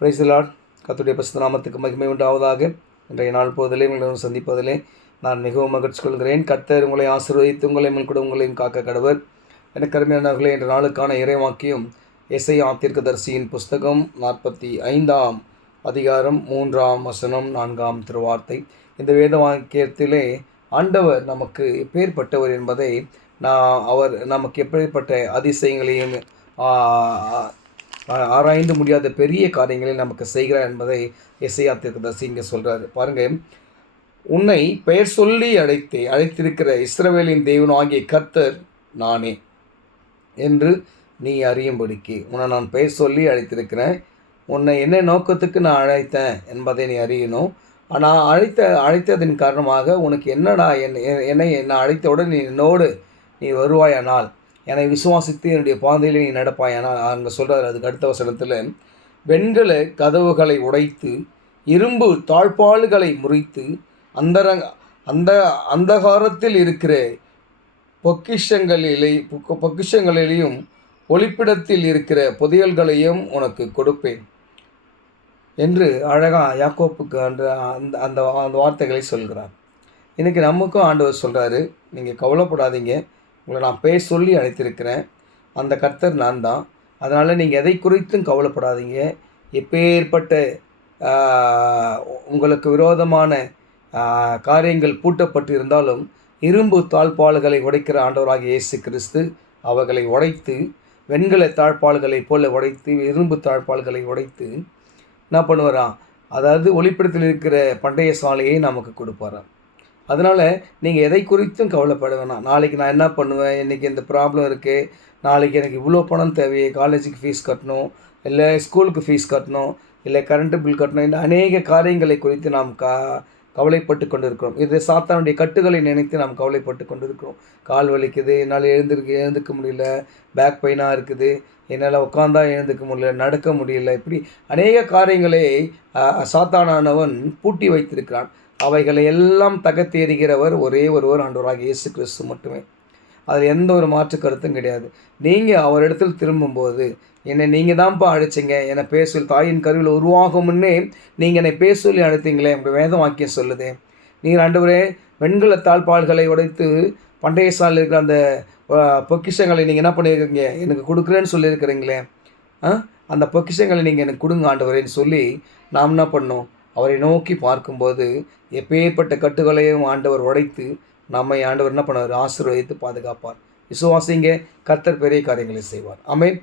Praise the Lord. கர்த்தருடைய பரிசுத்த நாமத்துக்கு மகிமை உண்டாவதாக. இன்றைய நாள் பொழுதிலே உங்களை சந்திப்பதிலே நான் மிகவும் மகிழ்ச்சி கொள்கிறேன். கர்த்தர் உங்களை ஆசீர்வதித்து உங்களையும் குடும்பங்களையும் காக்க கடவர். எனக்கு அருமையானவர்களே, இன்று நாளுக்கான இறைவாக்கியம் எசேயா தீர்க்கதரிசியின் புஸ்தகம் 45ஆம் அதிகாரம் 3ஆம் வசனம் 4ஆம் திருவார்த்தை. இந்த வேத வாக்கியத்திலே ஆண்டவர் நமக்கு எப்பேற்பட்டவர் என்பதை அவர் நமக்கு எப்பேற்பட்ட அதிசயங்களையும் ஆராய்ந்து முடியாத பெரிய காரியங்களை நமக்கு செய்கிறார் என்பதை எசேயா தீர்க்கதரிசி இங்கே சொல்கிறார். பாருங்கள், உன்னை பெயர் சொல்லி அழைத்திருக்கிற இஸ்ரவேலின் தேவனாகிய கர்த்தர் நானே என்று நீ அறியும்படிக்கு உன்னை நான் பெயர் சொல்லி அழைத்திருக்கிறேன். உன்னை என்ன நோக்கத்துக்கு நான் அழைத்தேன் என்பதை நீ அறியணும். ஆனால் அழைத்ததின் காரணமாக உனக்கு என்னடா என்னை அழைத்தவுடன் என்னோடு நீ வருவாயானால், என்னை விசுவாசித்து என்னுடைய பாதையில் நீ நடப்பாயானால், அங்கே சொல்கிறார் அதுக்கு அடுத்த வசனத்தில், வெண்கல கதவுகளை உடைத்து இரும்பு தாழ்பாள்களை முறித்து அந்தகாரத்தில் இருக்கிற பொக்கிஷங்களிலேயும் ஒளிப்பிடத்தில் இருக்கிற புதையல்களையும் உனக்கு கொடுப்பேன் என்று அழகாக யாக்கோப்புக்கு அந்த வார்த்தைகளை சொல்கிறார். இன்றைக்கி நமக்கும் ஆண்டவர் சொல்கிறாரு, நீங்கள் கவலைப்படாதீங்க, உங்களை நான் பேர் சொல்லி அழைத்திருக்கிறேன், அந்த கர்த்தர் நான் தான். அதனால் நீங்கள் எதை குறித்தும் கவலைப்படாதீங்க. எப்பேற்பட்ட உங்களுக்கு விரோதமான காரியங்கள் பூட்டப்பட்டு இருந்தாலும் இரும்பு தாழ்பாள்களை உடைக்கிற ஆண்டவராகிய இயேசு கிறிஸ்து அவர்களை உடைத்து, வெண்கல தாழ்பாள்களைப் போல உடைத்து, இரும்பு தாழ்பாள்களை உடைத்து என்ன பண்ணுவாராம், அதாவது ஒளிப்படத்தில் இருக்கிற பண்டைய சாலையை நமக்கு கொடுப்பாராம். அதனால் நீங்கள் எதை குறித்தும் கவலைப்பட வேணாம். நாளைக்கு நான் என்ன பண்ணுவேன், இன்றைக்கி இந்த ப்ராப்ளம் இருக்குது, நாளைக்கு எனக்கு இவ்வளோ பணம் தேவை, காலேஜுக்கு ஃபீஸ் கட்டணும், இல்லை ஸ்கூலுக்கு ஃபீஸ் கட்டணும், இல்லை கரண்ட்டு பில் கட்டணும், இந்த அநேக காரியங்களை குறித்து நாம் கவலைப்பட்டு கொண்டு இருக்கிறோம். இது சாத்தானுடைய கட்டுகளை நினைத்து நாம் கவலைப்பட்டு கொண்டு இருக்கிறோம். கால் வலிக்குது, என்னால் எழுந்துக்க முடியல, பேக் பெயினாக இருக்குது, என்னால் உட்காந்தா எழுந்துக்க முடியல, நடக்க முடியல, இப்படி அநேக காரியங்களை சாத்தானானவன் பூட்டி வைத்திருக்கிறான். அவைகளை எல்லாம் தகர்த்து எறிகிறவர் ஒரே ஒருவர் ஆண்டவராகிய இயேசு கிறிஸ்து மட்டுமே. அதில் எந்த ஒரு மாற்று கருத்தும் கிடையாது. நீங்கள் அவரிடத்தில் திரும்பும்போது, என்னை நீங்கள் தான்ப்பா அழைச்சிங்க, என்னை பேர் சொல்லி தாயின் கருவில் உருவாகும் முன்னே நீங்கள் என்னை பேர் சொல்லி அழைத்தீங்களே, அப்படி வேத வாக்கியம் சொல்லுது. நீங்கள் ஆண்டவரே வெண்கல தாழ்பாள்களை உடைத்து பண்டைய சாலையில் இருக்கிற அந்த பொக்கிஷங்களை நீங்கள் என்ன பண்ணியிருக்கீங்க, எனக்கு கொடுக்குறேன்னு சொல்லியிருக்கிறீங்களே, அந்த பொக்கிஷங்களை நீங்கள் எனக்கு கொடுங்க ஆண்டவரேன்னு சொல்லி நாம் என்ன பண்ணோம், அவரை நோக்கி பார்க்கும்போது எப்பேற்பட்ட கட்டுகளையும் ஆண்டவர் உடைத்து நம்மை ஆண்டவர் என்ன பண்ணுவார், ஆசீர்வதித்து பாதுகாப்பார். விசுவாசிங்க, கர்த்தர் பெரிய காரியங்களை செய்வார். ஆமென்.